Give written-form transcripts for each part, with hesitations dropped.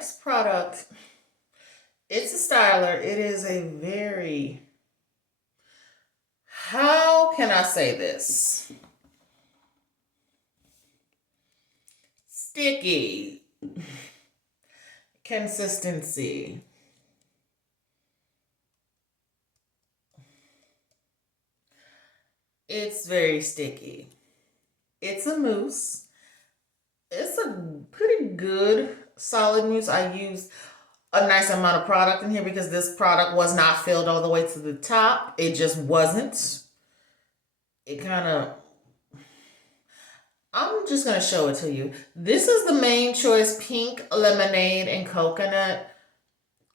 next product, it's a styler. It is a very, how can I say this? Sticky consistency. It's very sticky. It's a mousse. It's a pretty good solid mousse. I used a nice amount of product in here because this product was not filled all the way to the top. It just wasn't. It kind of, I'm just going to show it to you. This is the Main Choice Pink Lemonade and Coconut.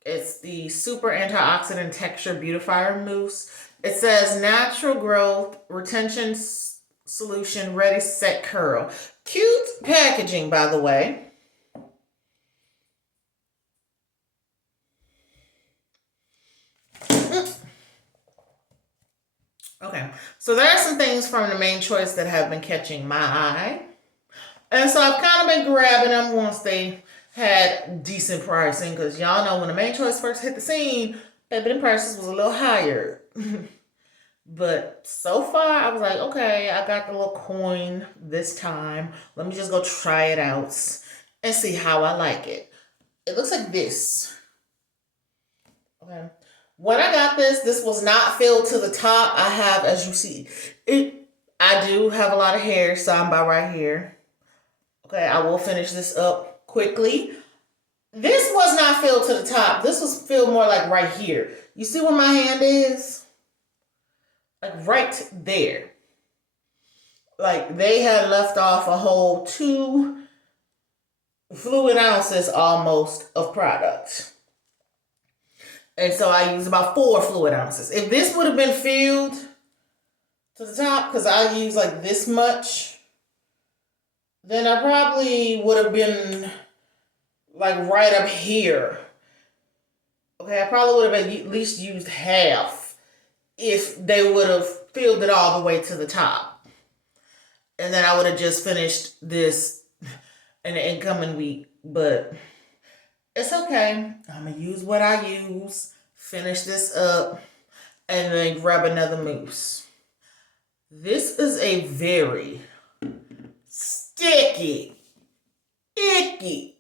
It's the Super Antioxidant Texture Beautifier Mousse. It says natural growth, retention solution, ready, set, curl. Cute packaging, by the way. Okay, so there are some things from the Main Choice that have been catching my eye. And so I've kind of been grabbing them once they had decent pricing, because y'all know when the Main Choice first hit the scene, baby, the prices was a little higher. But so far, I was like, okay, I got the little coin this time. Let me just go try it out and see how I like it. It looks like this. Okay. When I got this was not filled to the top. I have, as you see, I do have a lot of hair, so I'm about right here. Okay, I will finish this up quickly. This was not filled to the top. This was filled more like right here. You see where my hand is? Like right there. Like they had left off a whole 2 fluid ounces almost of product. And so I used about 4 fluid ounces. If this would have been filled to the top, because I used like this much, then I probably would have been like right up here. Okay, I probably would have at least used half if they would have filled it all the way to the top. And then I would have just finished this in the incoming week. But it's okay. I'm going to use what I use, finish this up, and then grab another mousse. This is a very sticky, icky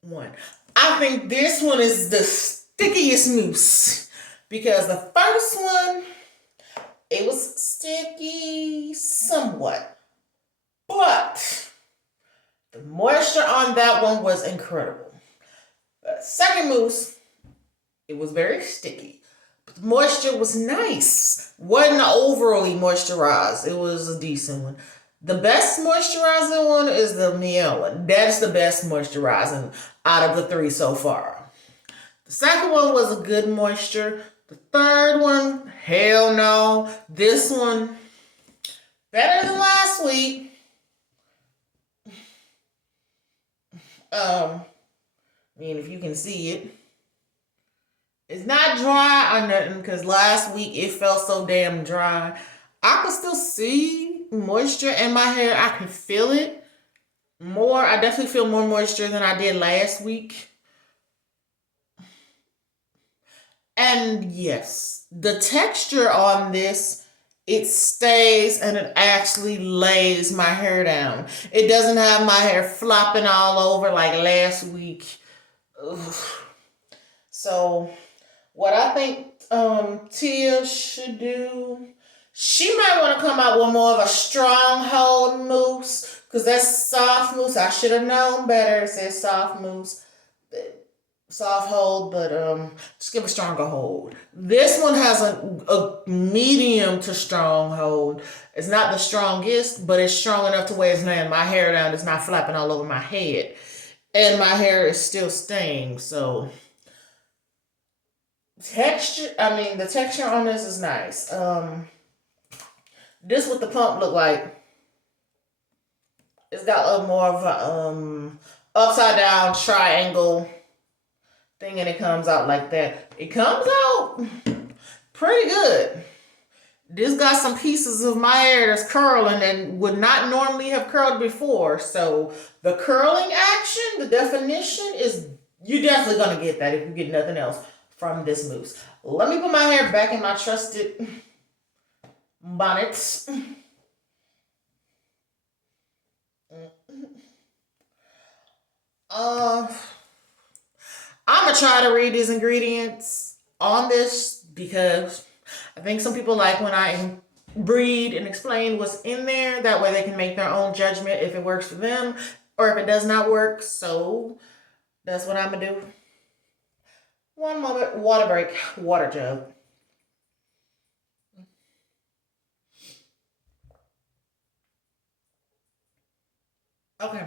one. I think this one is the stickiest mousse. Because the first one, it was sticky somewhat. But the moisture on that one was incredible. The second mousse, it was very sticky. But the moisture was nice. Wasn't overly moisturized. It was a decent one. The best moisturizing one is the Miel one. That's the best moisturizing out of the 3 so far. The second one was a good moisture. The third one, hell no. This one, better than last week. I mean, if you can see it. It's not dry or nothing, because last week it felt so damn dry. I could still see moisture in my hair. I can feel it more. I definitely feel more moisture than I did last week. And yes, the texture on this, it stays and it actually lays my hair down. It doesn't have my hair flopping all over like last week. Ugh. So what I think Tia should do, she might want to come out with more of a stronghold mousse, because that's soft mousse. I should have known better. It says soft mousse. Soft hold, but just give a stronger hold. This one has a medium to strong hold. It's not the strongest, but it's strong enough to where it's laying my hair down. It's not flapping all over my head. And my hair is still staying, so the texture on this is nice. This what the pump look like. It's got a more of a upside down triangle thing, and it comes out like that. It comes out pretty good. This got some pieces of my hair that's curling and would not normally have curled before. So the curling action, the definition is You're definitely gonna get that if you get nothing else from this mousse. Let me put my hair back in my trusted bonnets. Uh, I'm gonna try to read these ingredients on this because I think some people like when I read and explain what's in there. That way they can make their own judgment if it works for them or if it does not work. So that's what I'm gonna do. One moment, water break, water jug. Okay.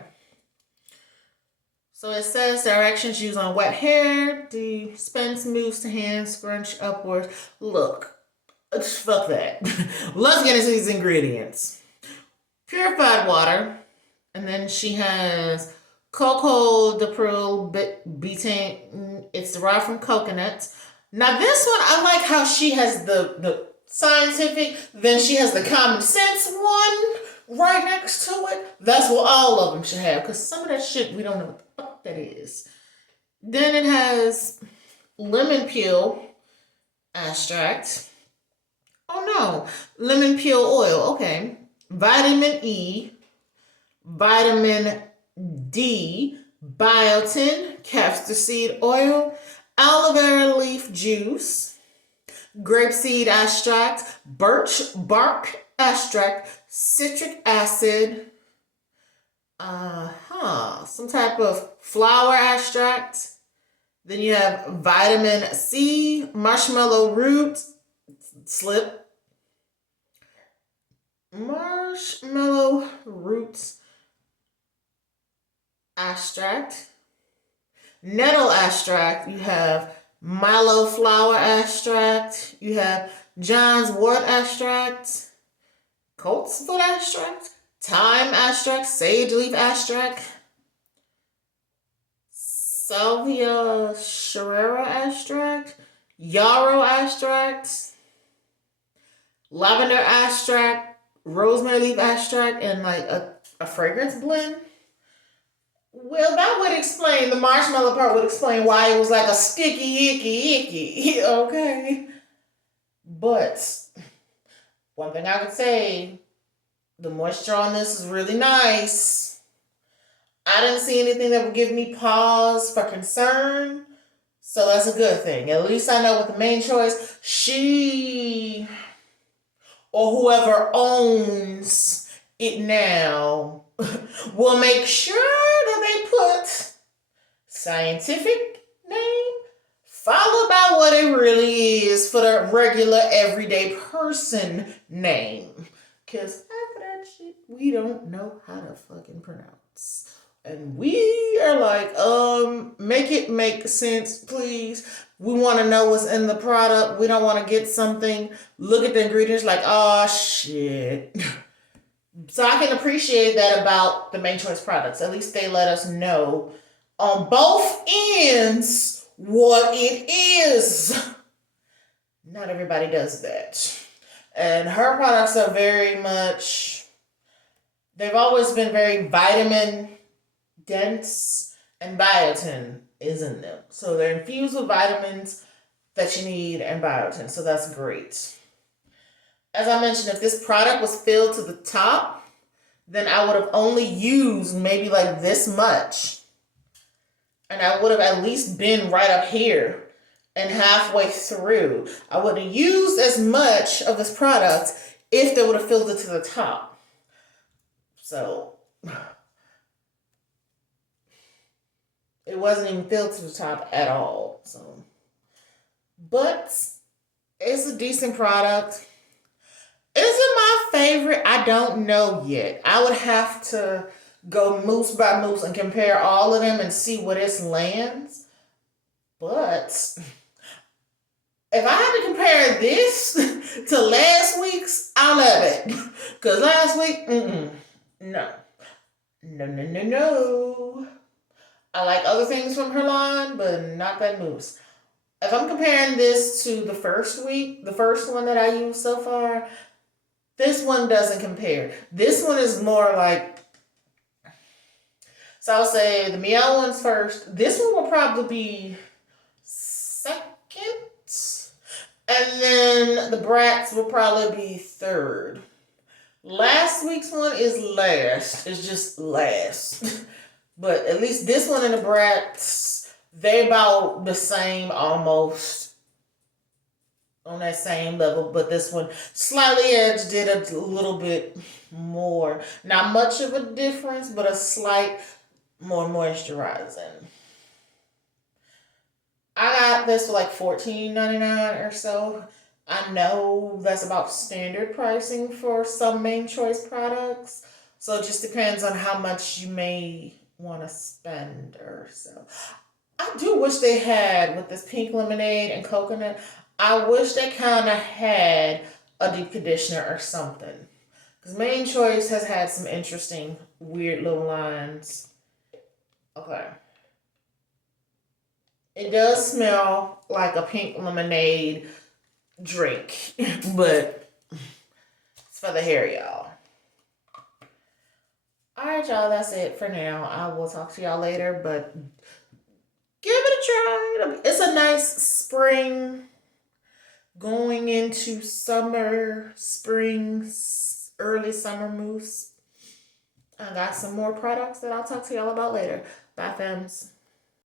So it says directions used on wet hair. Dispense mousse to hands, scrunch upwards. Look, fuck that. Let's get into these ingredients. Purified water, and then she has cocoa de pearl betaine. It's derived from coconuts. Now this one, I like how she has the scientific, then she has the common sense one right next to it. That's what all of them should have, because some of that shit we don't know what the fuck that is. Then it has lemon peel extract. Oh no, lemon peel oil. Okay, vitamin E, vitamin D, biotin, castor seed oil, aloe vera leaf juice, grapeseed extract, birch bark extract, citric acid, some type of flower extract. Then you have vitamin C, marshmallow root, slip, marshmallow roots extract, nettle extract. You have milo flower extract. You have John's wort extract, colt's foot extract, thyme extract, sage leaf extract, salvia sherrera extract, yarrow extract, lavender extract, rosemary leaf extract, and like a fragrance blend. Well, that would explain, the marshmallow part would explain why it was like a sticky, icky. Okay. But one thing I could say, the moisture on this is really nice. I didn't see anything that would give me pause for concern. So that's a good thing. At least I know with the main choice, she or whoever owns it now will make sure that they put scientific name followed by what it really is for the regular everyday person name. Because after that shit, we don't know how to fucking pronounce. And we are like, make it make sense, please. We want to know what's in the product. We don't want to get something, look at the ingredients like, oh shit. So I can appreciate that about the main choice products. At least they let us know on both ends what it is. Not everybody does that. And her products are very much, they've always been very vitamin dense, and biotin is in them. So they're infused with vitamins that you need and biotin. So that's great. As I mentioned, if this product was filled to the top, then I would have only used maybe like this much. And I would have at least been right up here and halfway through. I would have used as much of this product if they would have filled it to the top. So it wasn't even filled to the top at all. So, but it's a decent product. Is it my favorite? I don't know yet. I would have to go mousse by mousse and compare all of them and see where this lands. But if I had to compare this to last week's, I love it. Because last week, no. No. I like other things from her line, but not that mousse. If I'm comparing this to the first week, the first one that I used so far, this one doesn't compare. This one is more like So I'll say the meow one's first. This one will probably be second. And then the brats will probably be third. Last week's one is last. It's just last. But at least this one and the brats, they about the same almost on that same level. But this one slightly edged it a little bit more. Not much of a difference, but a slight more moisturizing. I got this for like $14.99 or so. I know that's about standard pricing for some Main Choice products. So it just depends on how much you may want to spend or so. I do wish they had with this pink lemonade and coconut. I wish they kind of had a deep conditioner or something. Because Main Choice has had some interesting, weird little lines. Okay. It does smell like a pink lemonade drink, but it's for the hair, y'all. Alright, y'all, that's it for now. I will talk to y'all later, but give it a try. It's a nice spring going into summer, spring, early summer mousse. I got some more products that I'll talk to y'all about later. Bye, fams.